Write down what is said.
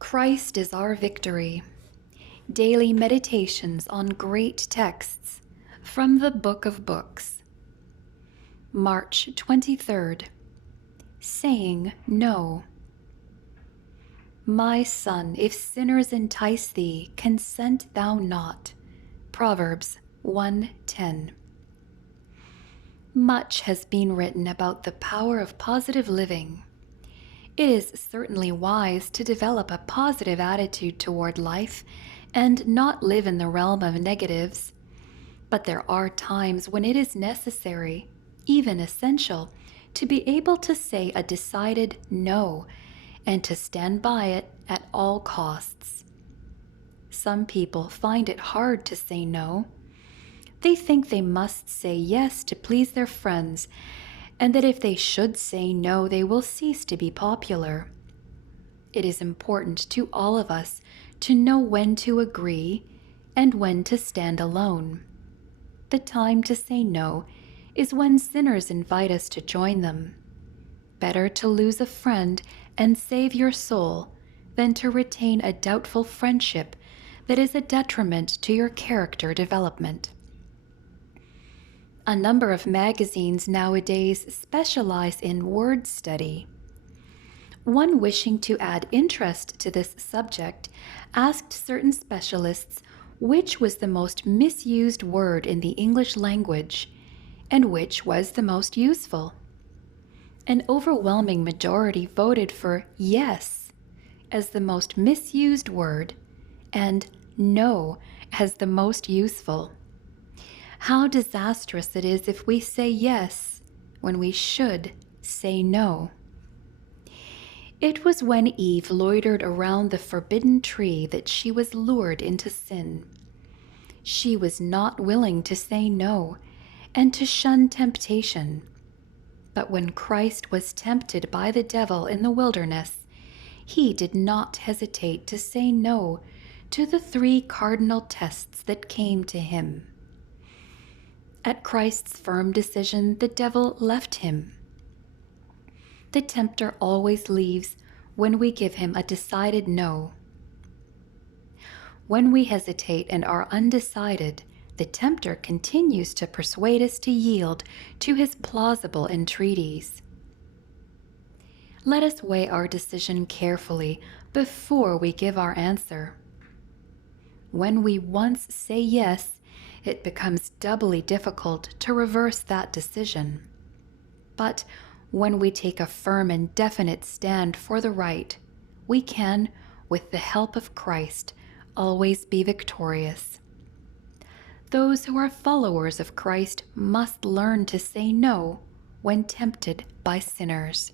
Christ is our victory. Daily meditations on great texts from the Book of Books. March 23rd. Saying no. My son, if sinners entice thee, consent thou not. Proverbs 1:10. Much has been written about the power of positive living. It is certainly wise to develop a positive attitude toward life and not live in the realm of negatives. But there are times when it is necessary, even essential, to be able to say a decided no and to stand by it at all costs. Some people find it hard to say no. They think they must say yes to please their friends, and that if they should say no, they will cease to be popular. It is important to all of us to know when to agree and when to stand alone. The time to say no is when sinners invite us to join them. Better to lose a friend and save your soul than to retain a doubtful friendship that is a detriment to your character development. A number of magazines nowadays specialize in word study. One wishing to add interest to this subject asked certain specialists which was the most misused word in the English language and which was the most useful. An overwhelming majority voted for yes as the most misused word and no as the most useful. How disastrous it is if we say yes when we should say no. It was when Eve loitered around the forbidden tree that she was lured into sin. She was not willing to say no and to shun temptation. But when Christ was tempted by the devil in the wilderness, he did not hesitate to say no to the three cardinal tests that came to him. At Christ's firm decision, the devil left him. The tempter always leaves when we give him a decided no. When we hesitate and are undecided, the tempter continues to persuade us to yield to his plausible entreaties. Let us weigh our decision carefully before we give our answer. When we once say yes, it becomes doubly difficult to reverse that decision. But when we take a firm and definite stand for the right, we can, with the help of Christ, always be victorious. Those who are followers of Christ must learn to say no when tempted by sinners.